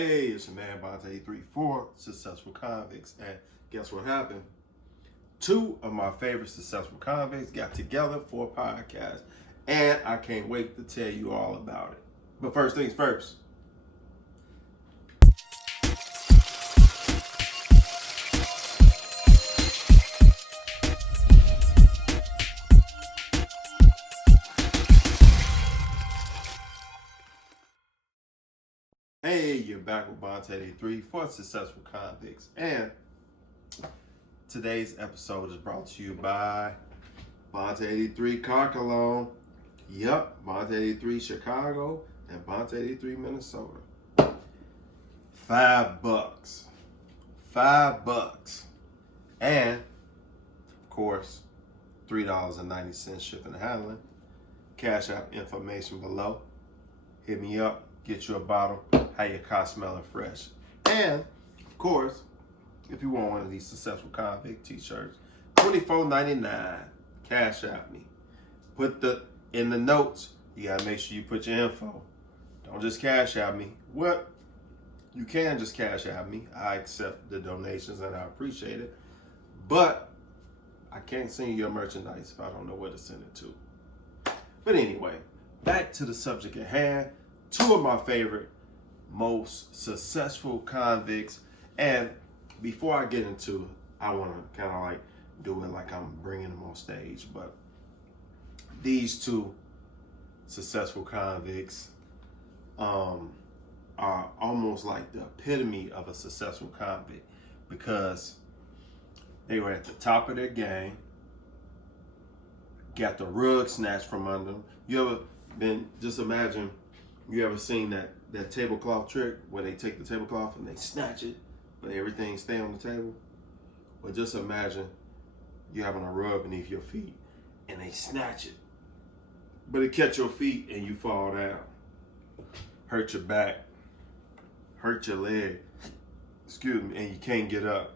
Hey, it's your man Bonte 34 Successful Convicts, and guess what happened? Two of my favorite successful convicts got together for a podcast, and I can't wait to tell you all about it. But first things first. Hey, you're back with Bonte 83 for Successful Convicts, and today's episode is brought to you by Bonte 83 Car Cologne. Yep, Bonte 83 Chicago and Bonte 83 Minnesota. $5. $5. And, of course, $3.90 shipping and handling. CashApp information below. Hit me up, get you a bottle, have your car smelling fresh. And, of course, if you want one of these Successful Convict t-shirts, $24.99. Cash out me. In the notes, you gotta make sure you put your info. Don't just cash out me. What? You can just cash out me. I accept the donations and I appreciate it. But I can't send you your merchandise if I don't know where to send it to. But anyway, back to the subject at hand. Two of my favorite, most successful convicts. And before I get into it, I want to kind of like do it like I'm bringing them on stage. But these two successful convicts are almost like the epitome of a successful convict because they were at the top of their game, got the rug snatched from under them. You ever been, just imagine, you ever seen that tablecloth trick where they take the tablecloth and they snatch it, but everything stay on the table? Well, just imagine you having a rug beneath your feet and they snatch it, but it catch your feet and you fall down, hurt your back, hurt your leg, excuse me, and you can't get up.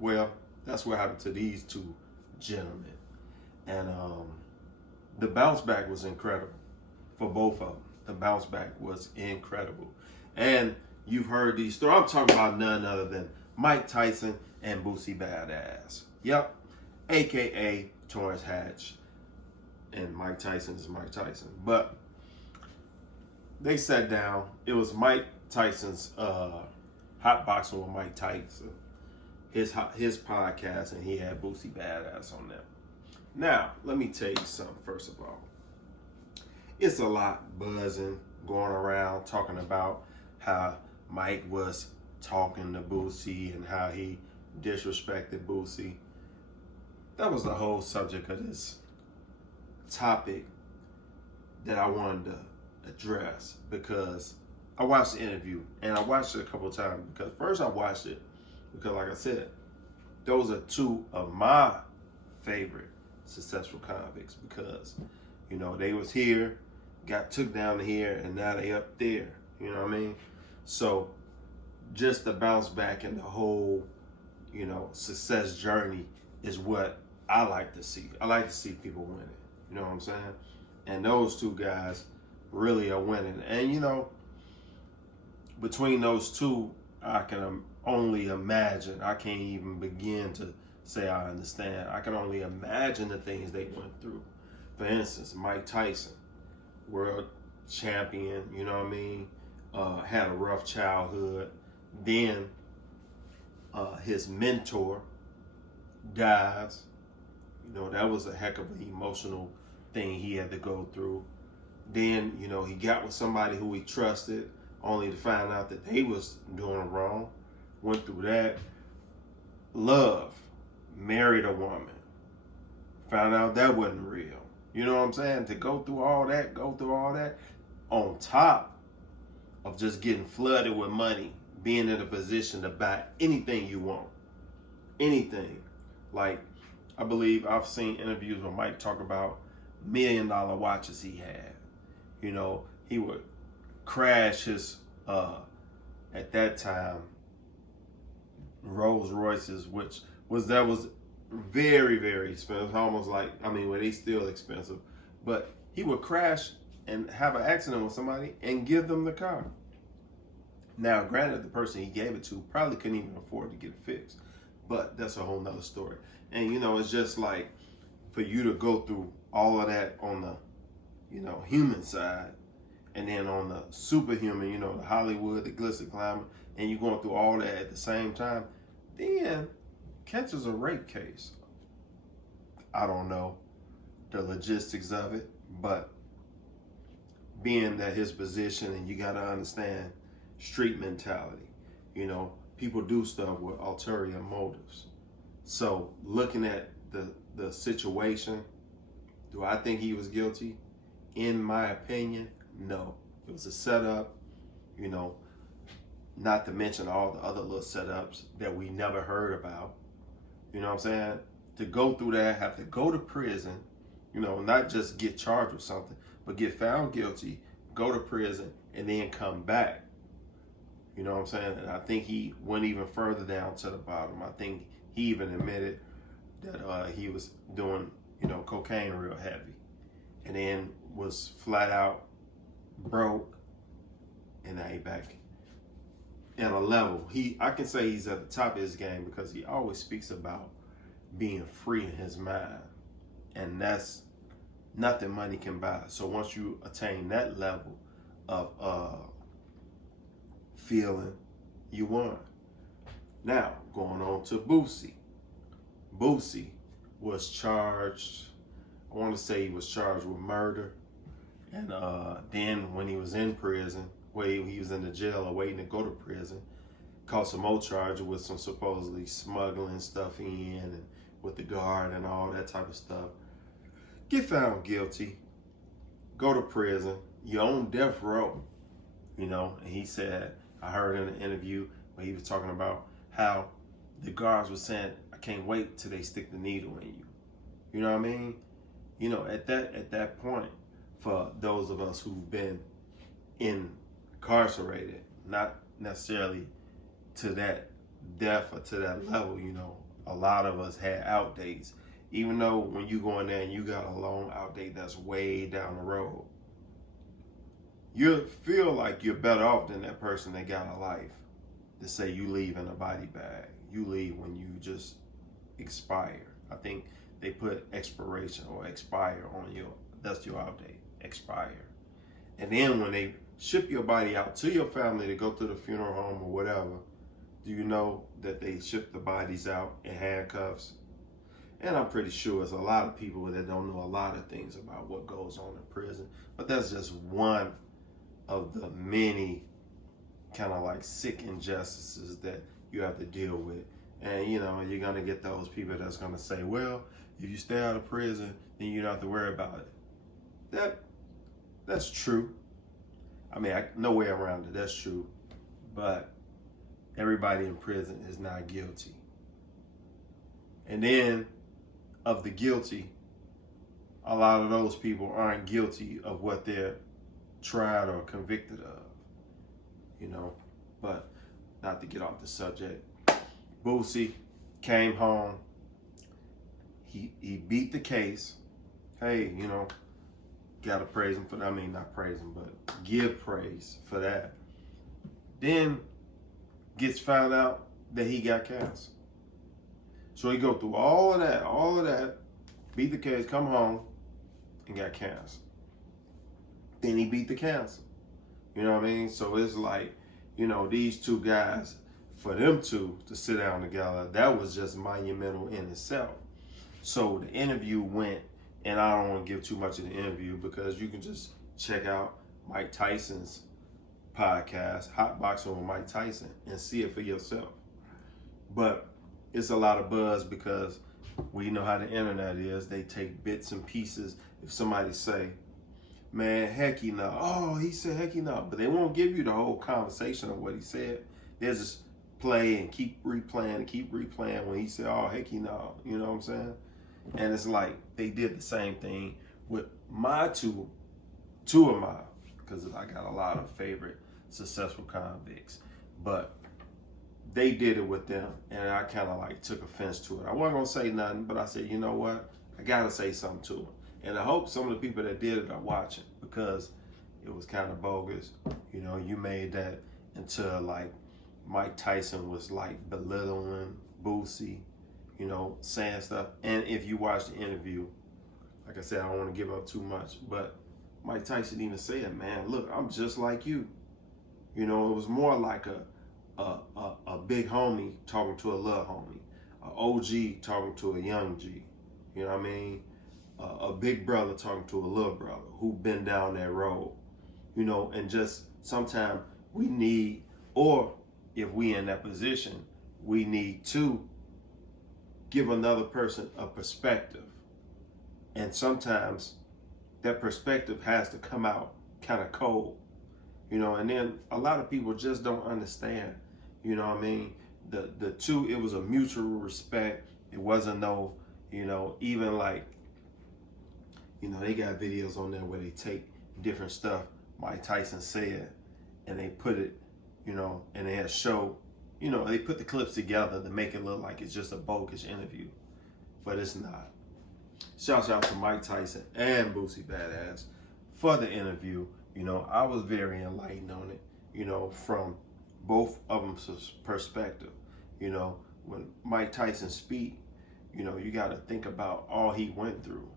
Well, that's what happened to these two gentlemen. And the bounce back was incredible for both of them. The bounce back was incredible. And you've heard these stories. I'm talking about none other than Mike Tyson and Boosie Badazz. Yep. AKA Torrance Hatch. And Mike Tyson is Mike Tyson. But they sat down. It was Mike Tyson's Hot Boxing with Mike Tyson. His podcast, and he had Boosie Badazz on there. Now, let me tell you something first of all. It's a lot buzzing going around talking about how Mike was talking to Boosie and how he disrespected Boosie. That was the whole subject of this topic that I wanted to address because I watched the interview and I watched it a couple of times because first I watched it because like I said, those are two of my favorite successful convicts because, you know, they was here, got took down here, and now they up there. You know what I mean? So just the bounce back and the whole, you know, success journey is what I like to see. I like to see people winning. You know what I'm saying? And those two guys really are winning. And, you know, between those two, I can only imagine. I can't even begin to say I understand. I can only imagine the things they went through. For instance, Mike Tyson, world champion, you know what I mean? Had a rough childhood. Then his mentor dies. You know, that was a heck of an emotional thing he had to go through. Then, you know, he got with somebody who he trusted, only to find out that they was doing wrong. Went through that. Love. Married a woman. Found out that wasn't real. You know what I'm saying? To go through all that on top of just getting flooded with money, being in a position to buy anything you want. Anything. Like, I believe I've seen interviews where Mike talk about $1 million watches he had. You know, he would crash his, at that time, Rolls Royces, which was very, very expensive. Almost like, I mean, well, they still expensive. But he would crash and have an accident with somebody and give them the car. Now, granted, the person he gave it to probably couldn't even afford to get it fixed, but that's a whole nother story. And it's just like for you to go through all of that on the, human side, and then on the superhuman, the Hollywood, the glitz glamour, and you're going through all that at the same time, then catches a rape case. I don't know the logistics of it, but being that his position, and you got to understand street mentality, people do stuff with ulterior motives. So looking at the situation, do I think he was guilty? In my opinion, no. It was a setup, not to mention all the other little setups that we never heard about. You know what I'm saying? To go through that, have to go to prison, not just get charged with something, but get found guilty, go to prison, and then come back. You know what I'm saying? And I think he went even further down to the bottom. I think he even admitted that he was doing, cocaine real heavy, and then was flat out broke, and now he back at a level. I can say he's at the top of his game because he always speaks about being free in his mind, and that's nothing money can buy. So once you attain that level of feeling, you won. Now, going on to Boosie. Boosie was charged, I want to say he was charged with murder. And then when he was in prison, he was in the jail or waiting to go to prison, caught some more charges with some supposedly smuggling stuff in and with the guard and all that type of stuff. Get found guilty, go to prison, you're on death row, and he said, I heard in an interview where he was talking about how the guards were saying, I can't wait till they stick the needle in you. You know what I mean? At that point, for those of us who've been incarcerated, not necessarily to that depth or to that level, a lot of us had out dates. Even though when you go in there and you got a long out date that's way down the road, you feel like you're better off than that person that got a life. To say you leave in a body bag, you leave when you just expire. I think they put expiration or expire on that's your out date, expire. And then when they ship your body out to your family to go to the funeral home or whatever, do you know that they ship the bodies out in handcuffs? And I'm pretty sure there's a lot of people that don't know a lot of things about what goes on in prison. But that's just one of the many kind of like sick injustices that you have to deal with. And you're going to get those people that's going to say, well, if you stay out of prison, then you don't have to worry about it. That's true. I mean, no way around it. That's true. But everybody in prison is not guilty. And then of the guilty, a lot of those people aren't guilty of what they're tried or convicted of. But not to get off the subject. Boosie came home. He beat the case. Hey, gotta praise him for that. I mean, not praise him, but give praise for that. Then gets found out that he got cancer. So he go through all of that, beat the case, come home, and got cancer. Then he beat the cancer. You know what I mean? So it's like, these two guys, for them to sit down together, that was just monumental in itself. So the interview went, and I don't want to give too much of the interview because you can just check out Mike Tyson's podcast, Hot Boxing with Mike Tyson, and see it for yourself. But it's a lot of buzz because we know how the internet is. They take bits and pieces. If somebody say, man, hecky no. Oh, he said hecky no. But they won't give you the whole conversation of what he said. They'll just play and keep replaying when he said, oh, hecky no. You know what I'm saying? And it's like they did the same thing with my two of my, because I got a lot of favorite successful convicts. But they did it with them, and I kind of like took offense to it. I wasn't going to say nothing, but I said, you know what? I got to say something to them. And I hope some of the people that did it are watching because it was kind of bogus. You made that until like Mike Tyson was like belittling Boosie, you know, saying stuff. And if you watch the interview, like I said, I don't want to give up too much, but Mike Tyson even said, man, look, I'm just like you. You know, it was more like a big homie talking to a little homie, an OG talking to a young G. You know what I mean? A big brother talking to a little brother who been down that road. You know, and just sometimes we need, or if we in that position, we need to give another person a perspective. And sometimes that perspective has to come out kind of cold, you know, and then a lot of people just don't understand, you know what I mean? The two, it was a mutual respect. It wasn't no, you know, even like, you know, they got videos on there where they take different stuff Mike Tyson said and they put it, you know, and they show, you know, they put the clips together to make it look like it's just a bogus interview, but it's not. Shouts out to Mike Tyson and Boosie Badazz for the interview. You know, I was very enlightened on it, you know, from both of them's perspective. You know, when Mike Tyson speak, you know, you got to think about all he went through.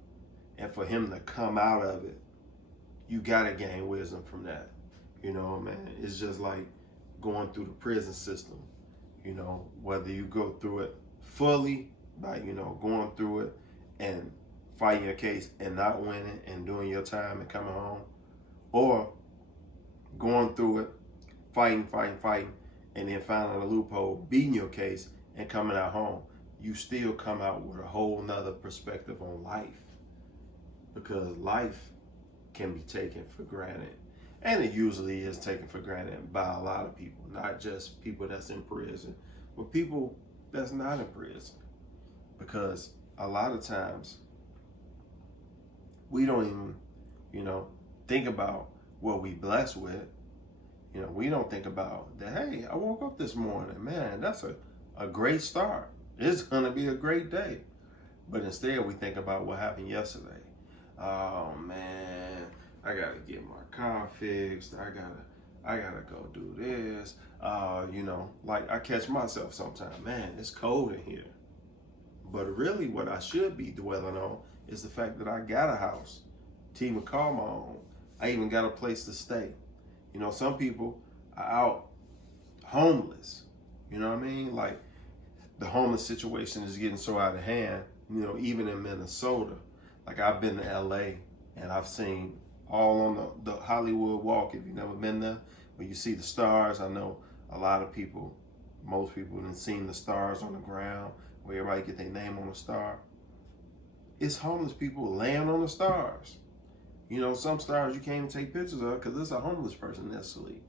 And for him to come out of it, you got to gain wisdom from that. You know, man, it's just like going through the prison system. You know, whether you go through it fully, by, you know, going through it and fighting your case and not winning and doing your time and coming home, or going through it, fighting, and then finding a loophole, beating your case and coming out home, you still come out with a whole nother perspective on life, because life can be taken for granted. And it usually is taken for granted by a lot of people, not just people that's in prison, but people that's not in prison. Because a lot of times we don't even, you know, think about what we blessed with. You know, we don't think about that, hey, I woke up this morning, man, that's a great start. It's gonna be a great day. But instead we think about what happened yesterday. Oh man, I gotta get my car fixed. I gotta go do this. You know, like I catch myself sometimes, man, it's cold in here. But really what I should be dwelling on is the fact that I got a house to even call my own. I even got a place to stay. You know, some people are out homeless. You know what I mean? Like the homeless situation is getting so out of hand, you know, even in Minnesota. Like I've been to LA and I've seen all on the Hollywood Walk. If you've never been there, where you see the stars. I know a lot of people, most people have seen the stars on the ground, where everybody get their name on a star. It's homeless people laying on the stars. You know, some stars you can't even take pictures of because it's a homeless person that's asleep.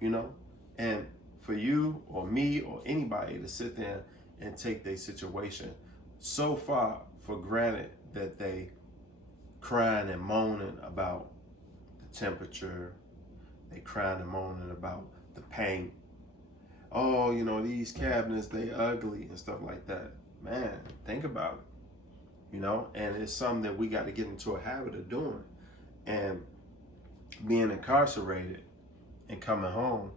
You know, and for you or me or anybody to sit there and take their situation so far for granted that they crying and moaning about the temperature, they crying and moaning about the paint. Oh, you know, these cabinets, they ugly and stuff like that. Man, think about it, you know, and it's something that we got to get into a habit of doing. And being incarcerated and coming home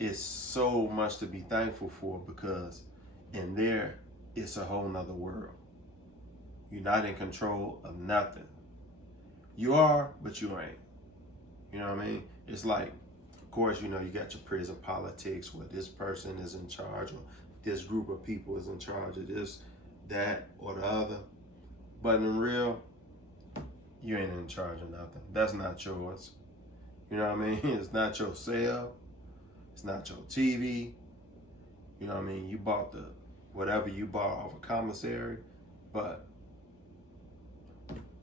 is so much to be thankful for, because in there, it's a whole nother world. You're not in control of nothing. You are, but you ain't. You know what I mean? It's like, of course, you know, you got your prison politics where this person is in charge or this group of people is in charge of this, that, or the other. But in real, you ain't in charge of nothing. That's not yours. You know what I mean? It's not your cell. It's not your TV. You know what I mean? You bought whatever you bought off a commissary, but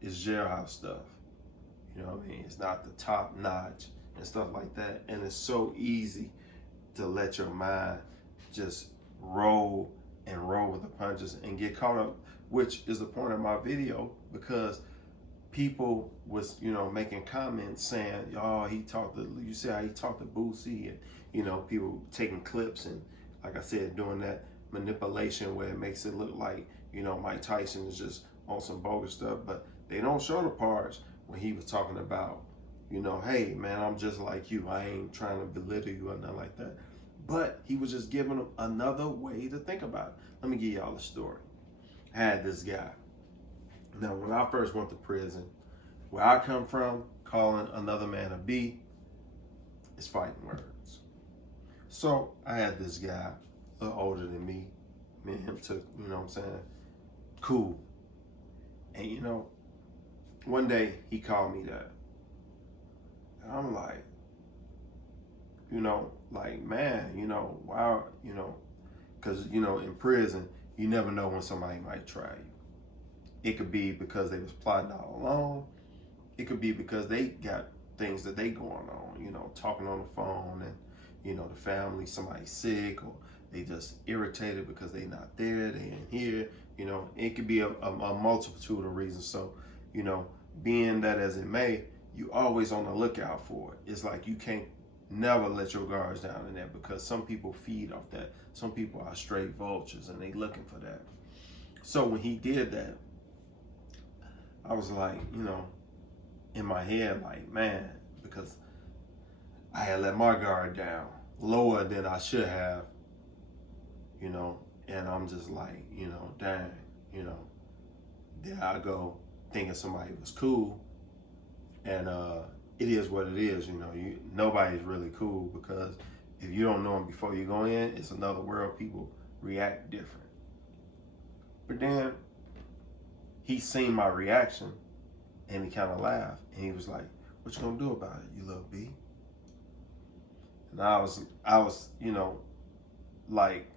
it's jailhouse stuff. You know what I mean? It's not the top notch and stuff like that. And it's so easy to let your mind just roll with the punches and get caught up, which is the point of my video, because people was, you know, making comments saying, oh, you see how he talked to Boosie, and, you know, people taking clips and, like I said, doing that manipulation where it makes it look like, you know, Mike Tyson is just on some bogus stuff, but they don't show the parts when he was talking about, you know, hey man, I'm just like you. I ain't trying to belittle you or nothing like that. But he was just giving them another way to think about it. Let me give y'all a story. I had this guy. Now, when I first went to prison, where I come from, calling another man a B is fighting words. So I had this guy, a little older than me. Me and him took, you know what I'm saying, cool. And you know, one day he called me that. And I'm like, you know, like, man, you know, wow, you know, because, you know, in prison, you never know when somebody might try you. It could be because they was plotting all along. It could be because they got things that they going on, you know, talking on the phone and, you know, the family, somebody's sick, or they just irritated because they not there, they ain't here, you know. It could be a multitude of reasons. So, you know, being that as it may, you always on the lookout for it. It's like you can't never let your guards down in there, because some people feed off that. Some people are straight vultures and they looking for that. So when he did that, I was like, you know, in my head, like, man, because I had let my guard down lower than I should have, you know, and I'm just like, you know, dang, you know, there I go thinking somebody was cool, and it is what it is, you know. Nobody's really cool, because if you don't know them before you go in, it's another world. People react different. But then he seen my reaction and he kind of laughed, and he was like, "What you gonna do about it, you little B?" And I was, you know, like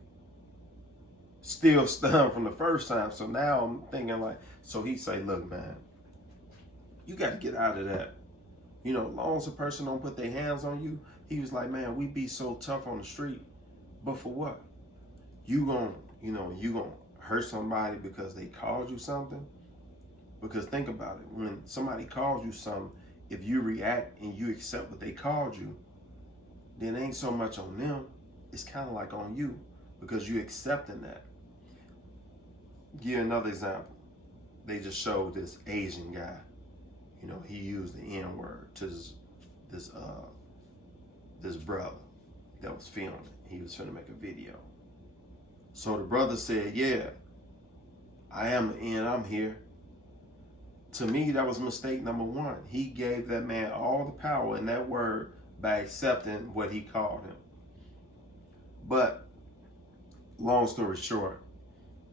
still stunned from the first time. So now I'm thinking like, so he say, "Look, man, you got to get out of that. You know, as long as a person don't put their hands on you," he was like, "Man, we be so tough on the street, but for what? You gonna hurt somebody because they called you something? Because think about it, when somebody calls you something, if you react and you accept what they called you, then it ain't so much on them, it's kind of like on you, because you accepting that." Give you another example. They just showed this Asian guy. You know, he used the N-word to this brother that was filming. He was finna make a video. So the brother said, "Yeah, I am the N, I'm here." To me, that was mistake number one. He gave that man all the power in that word by accepting what he called him. But long story short,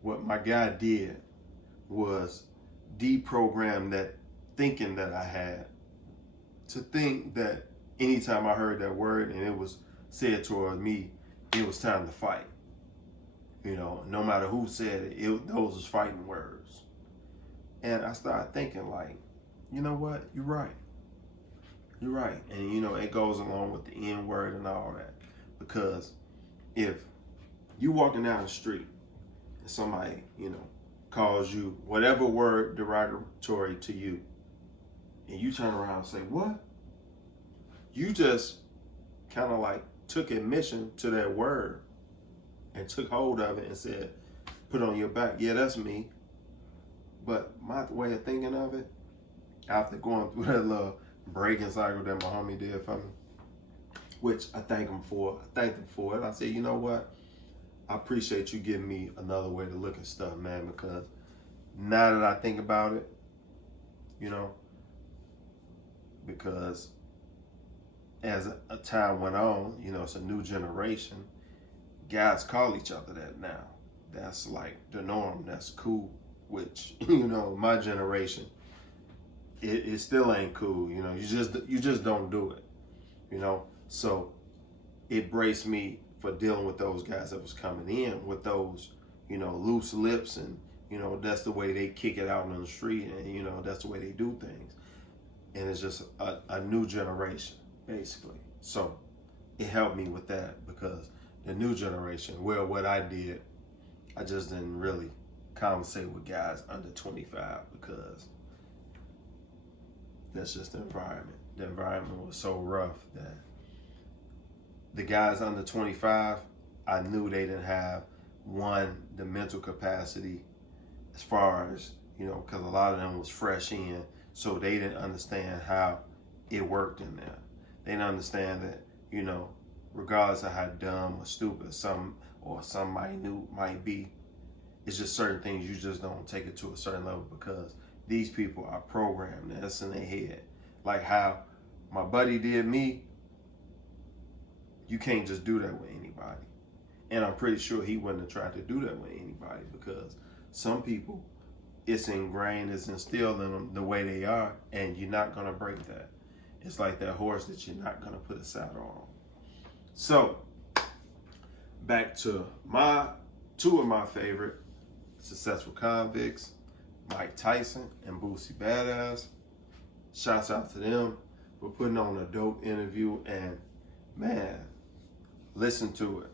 what my guy did was deprogram that thinking that I had to think that anytime I heard that word and it was said toward me, it was time to fight. You know, no matter who said it, those was fighting words. And I started thinking like, you know what? You're right. You're right. And you know, it goes along with the N word and all that. Because if you walking down the street and somebody, you know, calls you whatever word derogatory to you, and you turn around and say, "What?" You just kind of like took admission to that word and took hold of it and said, "Put on your back. Yeah, that's me." But my way of thinking of it, after going through that little breaking cycle that my homie did for me, which I thank him for. I thanked him for it. I said, "You know what? I appreciate you giving me another way to look at stuff, man, because now that I think about it, you know, because as a time went on, you know, it's a new generation. Guys call each other that now. That's like the norm. That's cool." Which, you know, my generation, it still ain't cool. You know, you just don't do it. You know, so it braced me for dealing with those guys that was coming in with those, you know, loose lips, and you know, that's the way they kick it out on the street, and you know, that's the way they do things. And it's just a new generation, basically. So it helped me with that, because the new generation, well, what I did, I just didn't really conversate with guys under 25, because that's just the environment. The environment was so rough that the guys under 25, I knew they didn't have, one, the mental capacity as far as, you know, because a lot of them was fresh in, so they didn't understand how it worked in there. They didn't understand that, you know, regardless of how dumb or stupid some minute might be, it's just certain things you just don't take it to a certain level because these people are programmed. That's in their head. Like how my buddy did me, you can't just do that with anybody. And I'm pretty sure he wouldn't have tried to do that with anybody because some people, it's ingrained, it's instilled in them the way they are, and you're not gonna break that. It's like that horse that you're not gonna put a saddle on. So, back to two of my favorite successful convicts, Mike Tyson and Boosie Badazz. Shouts out to them for putting on a dope interview, and man, listen to it.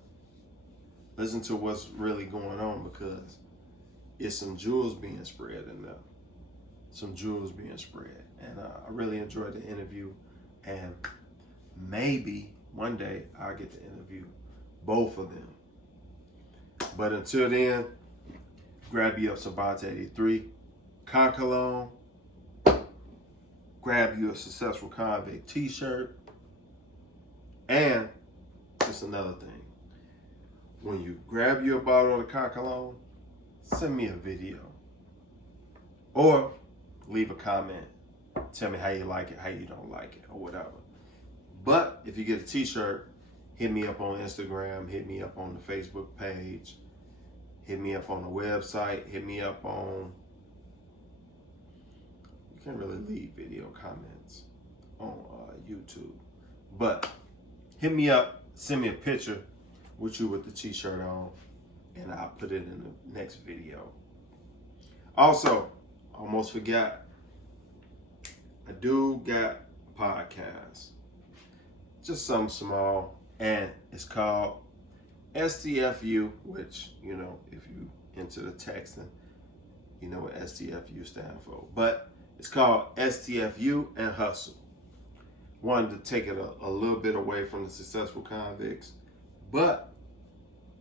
Listen to what's really going on because it's some jewels being spread in there. Some jewels being spread. And I really enjoyed the interview. And maybe one day I'll get to interview both of them. But until then, grab you up some Bont 83, car cologne, grab you a Successful Convict t-shirt, and just another thing. When you grab your bottle of the car cologne, send me a video. Or leave a comment. Tell me how you like it, how you don't like it, or whatever. But if you get a t-shirt, hit me up on Instagram, hit me up on the Facebook page, hit me up on the website, hit me up on, you can't really leave video comments on YouTube. But hit me up, send me a picture with you with the t-shirt on, and I'll put it in the next video. Also, almost forgot, I do got a podcast. Just something small, and it's called STFU, which, you know, if you into the texting, you know what STFU stand for. But it's called STFU and Hustle. Wanted to take it a little bit away from the successful convicts, but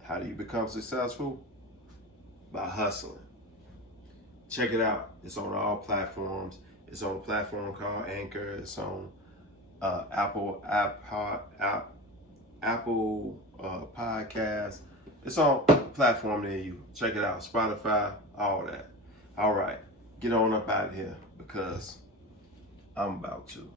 how do you become successful? By hustling. Check it out. It's on all platforms. It's on a platform called Anchor. It's on Apple Podcasts. It's on a platform near you. Check it out. Spotify, all that. All right. Get on up out of here because I'm about to.